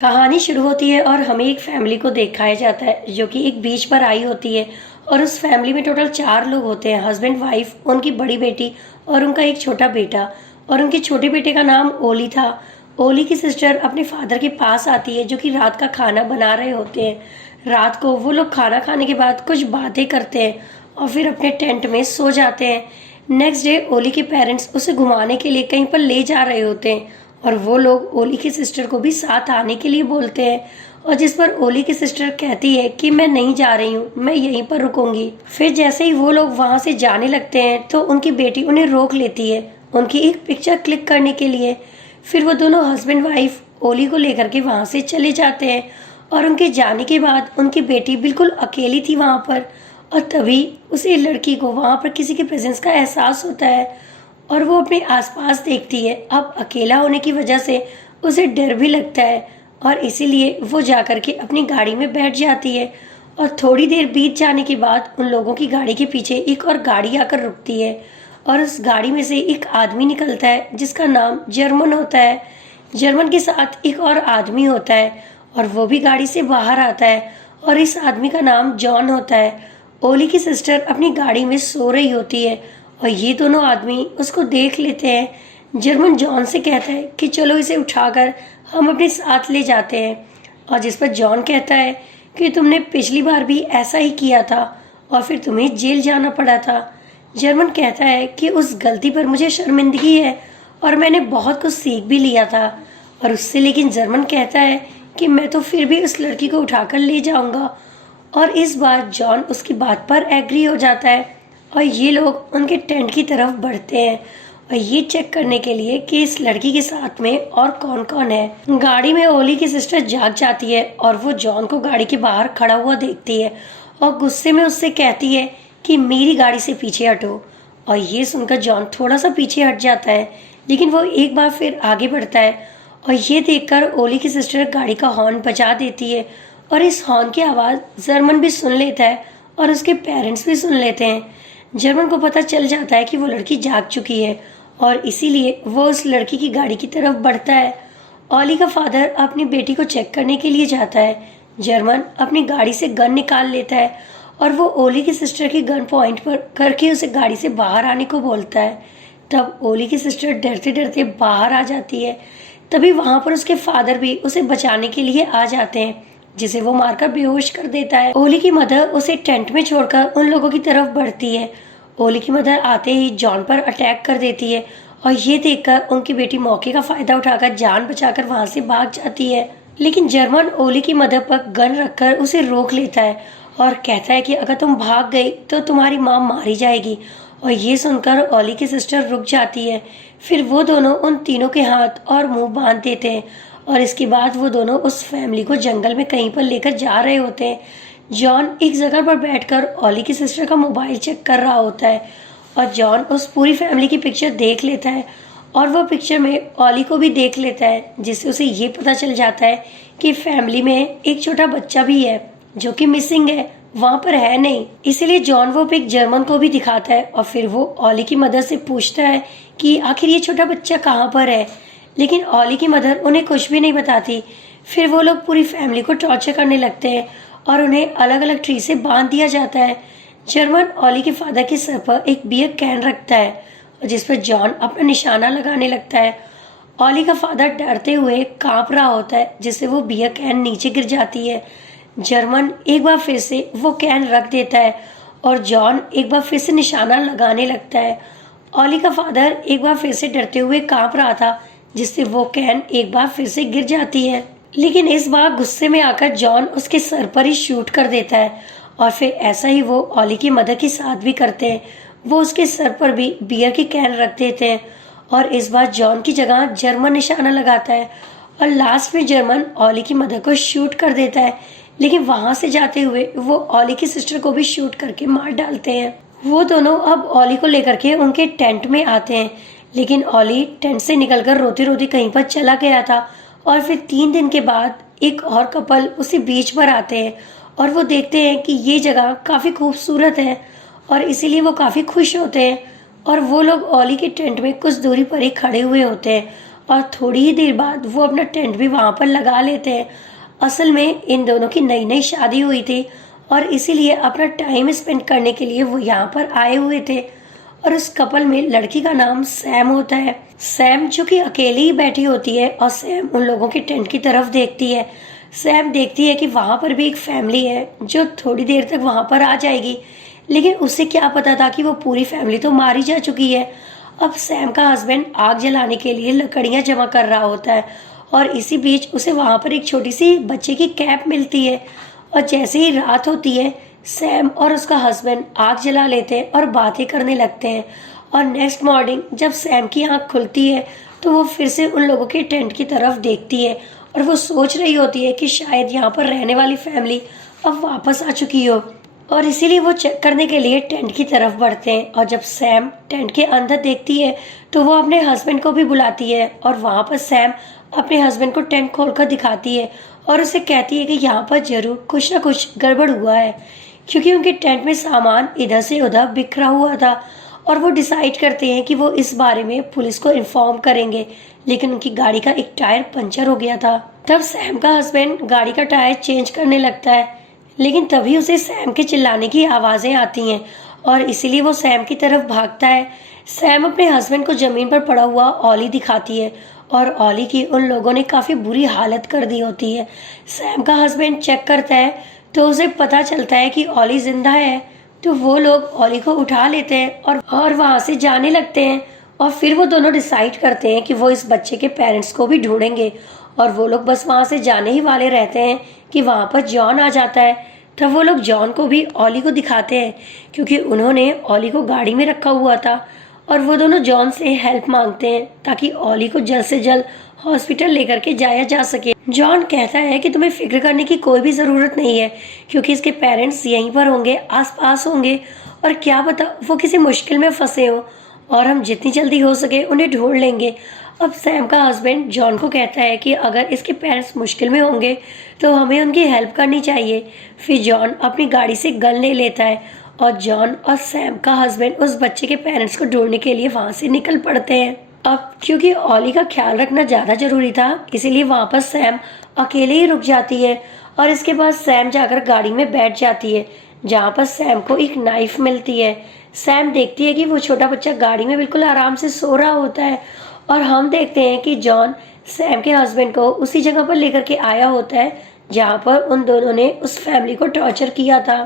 कहानी शुरू होती है और हमें एक फैमिली को दिखाया जाता है जो कि एक बीच पर आई होती है। और उस फैमिली में टोटल 4 लोग होते हैं, हस्बैंड वाइफ, उनकी बड़ी बेटी और उनका एक छोटा बेटा। और उनके छोटे बेटे का नाम ओली था। ओली की सिस्टर अपने फादर के पास आती है जो कि रात का खाना बना रहे होते हैं। रात को वो लोग खाना खाने के बाद कुछ बातें करते हैं और फिर अपने टेंट में सो जाते हैं। नेक्स्ट डे ओली के पेरेंट्स उसे घुमाने के लिए कहीं पर ले जा रहे होते हैं और वो लोग ओली की सिस्टर को भी साथ आने के लिए बोलते हैं। और जिस पर ओली की सिस्टर कहती है कि मैं नहीं जा रही हूँ, मैं यहीं पर रुकूंगी। फिर जैसे ही वो लोग वहाँ से जाने लगते हैं तो उनकी बेटी उन्हें रोक लेती है उनकी एक पिक्चर क्लिक करने के लिए। फिर वो दोनों हस्बैंड वाइफ ओली को लेकर के वहाँ से चले जाते हैं और उनके जाने के बाद उनकी बेटी बिल्कुल अकेली थी वहाँ पर। और तभी उसे लड़की को वहाँ पर किसी के प्रेजेंस का एहसास होता है और वो अपने आसपास देखती है। अब अकेला होने की वजह से उसे डर भी लगता है और इसीलिए वो जाकर के अपनी गाड़ी में बैठ जाती है। और थोड़ी देर बीत जाने के बाद उन लोगों की गाड़ी के पीछे एक और गाड़ी आकर रुकती है और उस गाड़ी में से एक आदमी निकलता है जिसका नाम जर्मन होता है। जर्मन के साथ एक और आदमी होता है और वो भी गाड़ी से बाहर आता है और इस आदमी का नाम जॉन होता है। ओली की सिस्टर अपनी गाड़ी में सो रही होती है और ये दोनों आदमी उसको देख लेते हैं। जर्मन जॉन से कहता है कि चलो इसे उठाकर हम अपने साथ ले जाते हैं। और जिस पर जॉन कहता है कि तुमने पिछली बार भी ऐसा ही किया था और फिर तुम्हें जेल जाना पड़ा था। जर्मन कहता है कि उस गलती पर मुझे शर्मिंदगी है और मैंने बहुत कुछ सीख भी लिया था और उससे। लेकिन जर्मन कहता है कि मैं तो फिर भी उस लड़की को उठाकर ले जाऊंगा। और इस बार जॉन उसकी बात पर एग्री हो जाता है और ये लोग उनके टेंट की तरफ बढ़ते हैं और ये चेक करने के लिए कि इस लड़की के साथ में और कौन कौन है। गाड़ी में ओली की सिस्टर जाग जाती है और वो जॉन को गाड़ी के बाहर खड़ा हुआ देखती है और गुस्से में उससे कहती है कि मेरी गाड़ी से पीछे हटो। और ये सुनकर जॉन थोड़ा सा पीछे हट जाता है लेकिन वो एक बार फिर आगे बढ़ता है और ये देखकर ओली की सिस्टर गाड़ी का हॉर्न बजा देती है। और इस हॉर्न की आवाज़ जर्मन भी सुन लेता है और उसके पेरेंट्स भी सुन लेते हैं। जर्मन को पता चल जाता है कि वो लड़की जाग चुकी है और इसीलिए वो उस लड़की की गाड़ी की तरफ बढ़ता है। ओली का फादर अपनी बेटी को चेक करने के लिए जाता है। जर्मन अपनी गाड़ी से गन निकाल लेता है और वो ओली की सिस्टर की गन पॉइंट पर करके उसे गाड़ी से बाहर आने को बोलता है। तब ओली की सिस्टर डरते डरते बाहर आ जाती है। तभी वहां पर उसके फादर भी उसे बचाने के लिए आ जाते हैं जिसे वो मारकर बेहोश कर देता है। ओली की मदर उसे टेंट में छोड़कर उन लोगों की तरफ बढ़ती है। ओली की मदर आते ही जॉन पर अटैक कर देती है और ये देखकर उनकी बेटी मौके का फायदा उठाकर जान बचाकर वहां से भाग जाती है। लेकिन जर्मन ओली की मदर पर गन रखकर उसे रोक लेता है और कहता है कि अगर तुम भाग गई तो तुम्हारी माँ मारी जाएगी। और ये सुनकर ओली की सिस्टर रुक जाती है। फिर वो दोनों उन तीनों के हाथ और मुंह बांध देते हैं और इसके बाद वो दोनों उस फैमिली को जंगल में कहीं पर लेकर जा रहे होते हैं। जॉन एक जगह पर बैठकर ओली की सिस्टर का मोबाइल चेक कर रहा होता है और जॉन उस पूरी फैमिली की पिक्चर देख लेता है और वो पिक्चर में ओली को भी देख लेता है जिससे उसे ये पता चल जाता है कि फैमिली में एक छोटा बच्चा भी है जो कि मिसिंग है, वहां पर है नहीं। इसीलिए जॉन वो पिक जर्मन को भी दिखाता है और फिर वो ओली की मदर से पूछता है कि आखिर ये छोटा बच्चा कहाँ पर है। लेकिन ओली की मदर उन्हें कुछ भी नहीं बताती। फिर वो लोग पूरी फैमिली को टॉर्चर करने लगते हैं और उन्हें अलग अलग ट्री से बांध दिया जाता है। जर्मन ओली के फादर के सर पर एक बियर कैन रखता है जिस पर जॉन अपना निशाना लगाने लगता है। ओली का फादर डरते हुए कांप रहा होता है जिससे वो बियर कैन नीचे गिर जाती है। जर्मन एक बार फिर से वो कैन रख देता है और जॉन एक बार फिर से निशाना लगाने लगता है। ओली का फादर एक बार फिर से डरते हुए कांप रहा था जिससे वो कैन एक बार फिर से गिर जाती है। लेकिन इस बार गुस्से में आकर जॉन उसके सर पर ही शूट कर देता है और फिर ऐसा ही वो ओली की मदर के साथ भी करते हैं। वो उसके सर पर भी बियर की कैन रख देते हैं और इस बार जॉन की जगह जर्मन निशाना लगाता है और लास्ट में जर्मन ओली की मदर को शूट कर देता है। लेकिन वहां से जाते हुए वो ओली की सिस्टर को भी शूट करके मार डालते हैं। वो दोनों अब ओली को लेकर के उनके टेंट में आते हैं लेकिन ओली टेंट से निकलकर रोते रोते कहीं पर चला गया था। और फिर 3 दिन के बाद एक और कपल उसी बीच पर आते हैं और वो देखते हैं कि ये जगह काफ़ी खूबसूरत है और इसीलिए वो काफ़ी खुश होते हैं। और वो लोग ओली के टेंट में कुछ दूरी पर ही खड़े हुए होते हैं और थोड़ी ही देर बाद वो अपना टेंट भी वहाँ पर लगा लेते हैं। असल में इन दोनों की नई नई शादी हुई थी और इसीलिए अपना टाइम स्पेंड करने के लिए वो यहाँ पर आए हुए थे। और उस कपल में लड़की का नाम सैम होता है। सैम जो कि अकेली ही बैठी होती है और सैम उन लोगों के टेंट की तरफ देखती है। सैम देखती है कि वहाँ पर भी एक फैमिली है जो थोड़ी देर तक वहाँ पर आ जाएगी, लेकिन उसे क्या पता था कि वो पूरी फैमिली तो मारी जा चुकी है। अब सैम का हस्बैंड आग जलाने के लिए लकड़ियाँ जमा कर रहा होता है और इसी बीच उसे वहाँ पर एक छोटी सी बच्चे की कैप मिलती है। और जैसे ही रात होती है, सैम और उसका हस्बैंड आग जला लेते हैं और बातें करने लगते हैं। और नेक्स्ट मॉर्निंग जब सैम की आँख खुलती है तो वो फिर से उन लोगों के टेंट की तरफ देखती है और वो सोच रही होती है कि शायद यहाँ पर रहने वाली फैमिली अब वापस आ चुकी हो, और इसीलिए वो चेक करने के लिए टेंट की तरफ बढ़ते हैं। और जब सैम टेंट के अंदर देखती है तो वो अपने हस्बैंड को भी बुलाती है और वहाँ पर सैम अपने हस्बैंड को टेंट खोलकर दिखाती है और उसे कहती है कि यहाँ पर जरूर कुछ ना कुछ गड़बड़ हुआ है, क्योंकि उनके टेंट में सामान इधर से उधर बिखरा हुआ था। और वो डिसाइड करते हैं कि वो इस बारे में पुलिस को इन्फॉर्म करेंगे, लेकिन उनकी गाड़ी का एक टायर पंचर हो गया था। तब सैम का हस्बैंड गाड़ी का टायर चेंज करने लगता है, लेकिन तभी उसे सैम के चिल्लाने की आवाज़ें आती हैं और इसीलिए वो सैम की तरफ भागता है। सैम अपने हस्बैंड को ज़मीन पर पड़ा हुआ ऑली दिखाती है और ऑली की उन लोगों ने काफ़ी बुरी हालत कर दी होती है। सैम का हस्बैंड चेक करता है तो उसे पता चलता है कि ऑली जिंदा है। तो वो लोग ऑली को उठा लेते हैं और वहाँ से जाने लगते हैं। और फिर वो दोनों डिसाइड करते हैं कि वो इस बच्चे के पेरेंट्स को भी ढूंढेंगे। और वो लोग बस वहाँ से जाने ही वाले रहते हैं कि वहाँ पर जॉन आ जाता है। तब वो लोग जॉन को भी ऑली को दिखाते हैं, क्योंकि उन्होंने ऑली को गाड़ी में रखा हुआ था। और वो दोनों जॉन से हेल्प मांगते हैं ताकि ऑली को जल्द से जल्द हॉस्पिटल लेकर के जाया जा सके। जॉन कहता है कि तुम्हें फिक्र करने की कोई भी ज़रूरत नहीं है, क्योंकि इसके पेरेंट्स यहीं पर होंगे, आसपास होंगे, और क्या पता वो किसी मुश्किल में फंसे हो, और हम जितनी जल्दी हो सके उन्हें ढूंढ लेंगे। अब सैम का हस्बैंड जॉन को कहता है कि अगर इसके पेरेंट्स मुश्किल में होंगे तो हमें उनकी हेल्प करनी चाहिए। फिर जॉन अपनी गाड़ी से गन ले लेता है और जॉन और सैम का हस्बैंड उस बच्चे के पेरेंट्स को ढूंढने के लिए वहाँ से निकल पड़ते हैं। अब क्योंकि ऑली का ख्याल रखना ज़्यादा ज़रूरी था, इसीलिए वहाँ पर सैम अकेले ही रुक जाती है। और इसके बाद सैम जाकर गाड़ी में बैठ जाती है, जहाँ पर सैम को एक नाइफ मिलती है। सैम देखती है कि वो छोटा बच्चा गाड़ी में बिल्कुल आराम से सो रहा होता है और हम देखते हैं कि जॉन सैम के हस्बैंड को उसी जगह पर लेकर के आया होता है जहाँ पर उन दोनों ने उस फैमिली को टॉर्चर किया था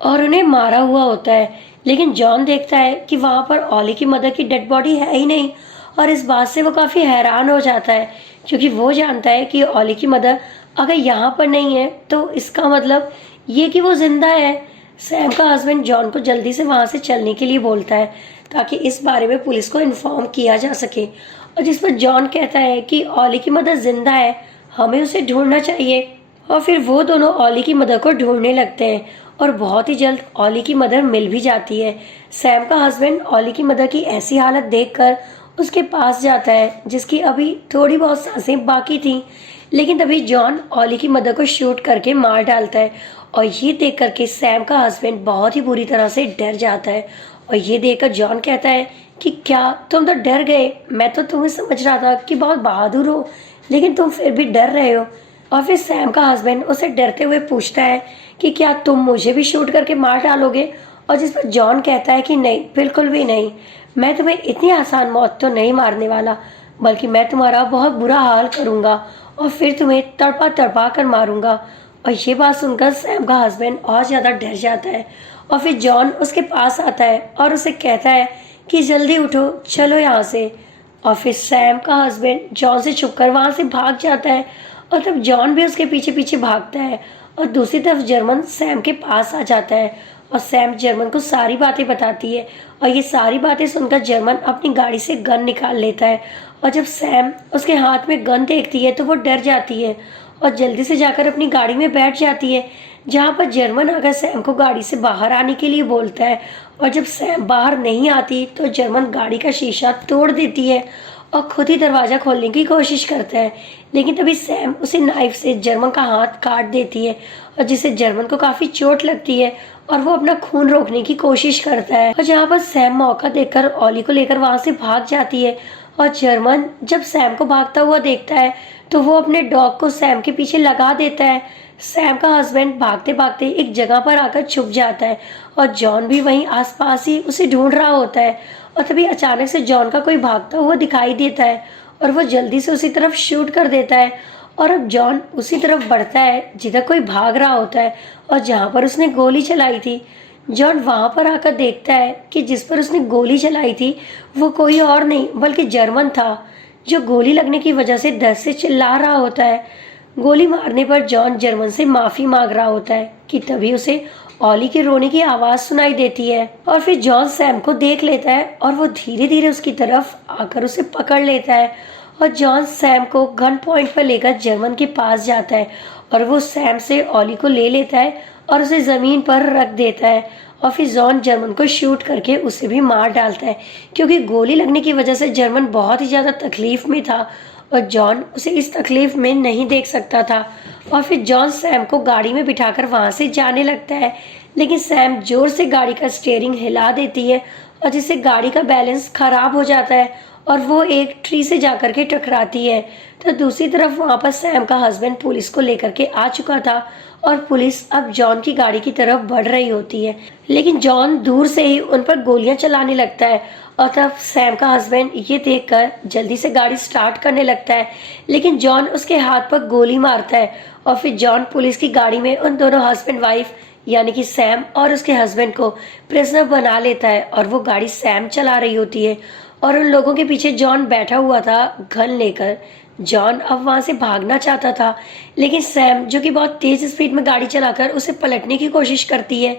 और उन्हें मारा हुआ होता है। लेकिन जॉन देखता है कि वहाँ पर ऑली की मदर की डेड बॉडी है ही नहीं, और इस बात से वो काफ़ी हैरान हो जाता है, क्योंकि वो जानता है कि ऑली की मदर अगर यहाँ पर नहीं है तो इसका मतलब ये कि वो जिंदा है। सैम का हस्बैंड जॉन को जल्दी से वहाँ से चलने के लिए बोलता है ताकि इस बारे में पुलिस को इन्फॉर्म किया जा सके, और जिस पर जॉन कहता है कि ऑली की मदर जिंदा है, हमें उसे ढूंढना चाहिए। और फिर वो दोनों ऑली की मदर को ढूंढने लगते हैं और बहुत ही जल्द ऑली की मदर मिल भी जाती है। सैम का हस्बैंड ऑली की मदर की ऐसी हालत देखकर उसके पास जाता है, जिसकी अभी थोड़ी बहुत सांसें बाकी थी, लेकिन तभी जॉन ऑली की मदर को शूट करके मार डालता है। और ये देख करके सैम का हस्बैंड बहुत ही बुरी तरह से डर जाता है। और ये देखकर जॉन कहता है कि क्या तुम तो डर गए? मैं तो तुम्हें समझ रहा था कि बहुत बहादुर हो, लेकिन तुम फिर भी डर रहे हो। और फिर सैम का हस्बैंड उसे डरते हुए पूछता है कि क्या तुम मुझे भी शूट करके मार डालोगे? और जिस पर जॉन कहता है कि नहीं, बिल्कुल भी नहीं, मैं तुम्हें इतनी आसान मौत तो नहीं मारने वाला, बल्कि मैं तुम्हारा बहुत बुरा हाल करूँगा और फिर तुम्हें तड़पा तड़पा कर मारूंगा। और ये बात सुनकर सैम का हस्बैंड और ज़्यादा डर जाता है। और फिर जॉन उसके पास आता है और उसे कहता है कि जल्दी उठो, चलो यहाँ से। और फिर सैम का हस्बैंड जॉन से छुपकर वहाँ से भाग जाता है और तब जॉन भी उसके पीछे पीछे भागता है। और दूसरी तरफ जर्मन सैम के पास आ जाता है और सैम जर्मन को सारी बातें बताती है। और ये सारी बातें सुनकर जर्मन अपनी गाड़ी से गन निकाल लेता है। और जब सैम उसके हाथ में गन देखती है तो वो डर जाती है और जल्दी से जाकर अपनी गाड़ी में बैठ जाती है, जहाँ पर जर्मन आकर सैम को गाड़ी से बाहर आने के लिए बोलता है। और जब सैम बाहर नहीं आती तो जर्मन गाड़ी का शीशा तोड़ देती है और खुद ही दरवाज़ा खोलने की कोशिश करता है, लेकिन तभी सैम उसे नाइफ से जर्मन का हाथ काट देती है और जिससे जर्मन को काफ़ी चोट लगती है और वो अपना खून रोकने की कोशिश करता है। और जहाँ पर सैम मौका देखकर ऑली को लेकर वहाँ से भाग जाती है और जर्मन जब सैम को भागता हुआ देखता है तो वो अपने डॉग को सैम के पीछे लगा देता है। सैम का हस्बैंड भागते भागते एक जगह पर आकर छुप जाता है और जॉन भी वहीं आसपास ही उसे ढूंढ रहा होता है। और तभी अचानक से जॉन का कोई भागता हुआ दिखाई देता है और वो जल्दी से उसी तरफ शूट कर देता है। और अब जॉन उसी तरफ बढ़ता है जिधर कोई भाग रहा होता है और जहां पर उसने गोली चलाई थी। जॉन वहां पर आकर देखता है कि जिस पर उसने गोली चलाई थी वो कोई और नहीं बल्कि जर्मन था, जो गोली लगने की वजह से दर्द से चिल्ला रहा होता है। गोली मारने पर जॉन जर्मन से माफी मांग रहा होता है कि तभी उसे ऑली के रोने की आवाज सुनाई देती है। और फिर जॉन सैम को देख लेता है और वो धीरे धीरे उसकी तरफ आकर उसे पकड़ लेता है। और जॉन सैम को गन पॉइंट पर लेकर जर्मन के पास जाता है और वो सैम से ऑली को ले लेता है और उसे जमीन पर रख देता है। और फिर जॉन जर्मन को शूट करके उसे भी मार डालता है, क्योंकि गोली लगने की वजह से जर्मन बहुत ही ज्यादा तकलीफ में था और जॉन उसे इस तकलीफ में नहीं देख सकता था। और फिर जॉन सैम को गाड़ी में बिठाकर वहां से जाने लगता है, लेकिन सैम जोर से गाड़ी का स्टीयरिंग हिला देती है और जिससे गाड़ी का बैलेंस खराब हो जाता है और वो एक ट्री से जाकर के टकराती है। तो दूसरी तरफ वहां पर सैम का हस्बैंड पुलिस को लेकर के आ चुका था और पुलिस अब जॉन की गाड़ी की तरफ बढ़ रही होती है, लेकिन जॉन दूर से ही उन पर गोलियां चलाने लगता है। और तब सैम का हस्बैंड ये देखकर जल्दी से गाड़ी स्टार्ट करने लगता है, लेकिन जॉन उसके हाथ पर गोली मारता है। और फिर जॉन पुलिस की गाड़ी में उन दोनों हस्बैंड वाइफ यानी कि सैम और उसके हस्बैंड को प्रिजनर बना लेता है और वो गाड़ी सैम चला रही होती है और उन लोगों के पीछे जॉन बैठा हुआ था गन लेकर। जॉन अब वहां से भागना चाहता था, लेकिन सैम जो कि बहुत तेज स्पीड में गाड़ी चलाकर उसे पलटने की कोशिश करती है,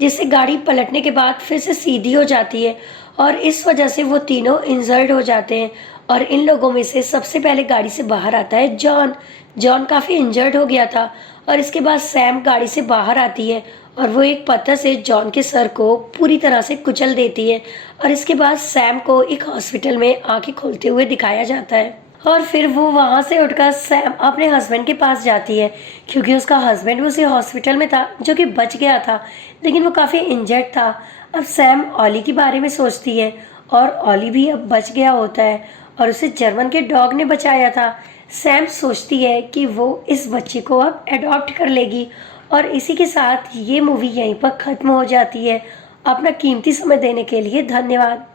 जिससे गाड़ी पलटने के बाद फिर से सीधी हो जाती है और इस वजह से वो तीनों इंजर्ड हो जाते हैं। और इन लोगों में से सबसे पहले गाड़ी से बाहर आता है जॉन। जॉन काफी इंजर्ड हो गया था और इसके बाद सैम गाड़ी से बाहर आती है और वो एक पत्थर से जॉन के सर को पूरी तरह से कुचल देती है। और इसके बाद सैम को एक हॉस्पिटल में आंखें खोलते हुए दिखाया जाता है और फिर वो वहां से उठकर सैम अपने हस्बैंड के पास जाती है, क्योंकि उसका हस्बैंड भी उसी हॉस्पिटल में था जो कि बच गया था, लेकिन वो काफी इंजर्ड था। अब सैम ऑली के बारे में सोचती है और ऑली भी अब बच गया होता है और उसे जर्मन के डॉग ने बचाया था। सैम सोचती है कि वो इस बच्चे को अब अडॉप्ट कर लेगी। और इसी के साथ ये मूवी यहीं पर खत्म हो जाती है। अपना कीमती समय देने के लिए धन्यवाद।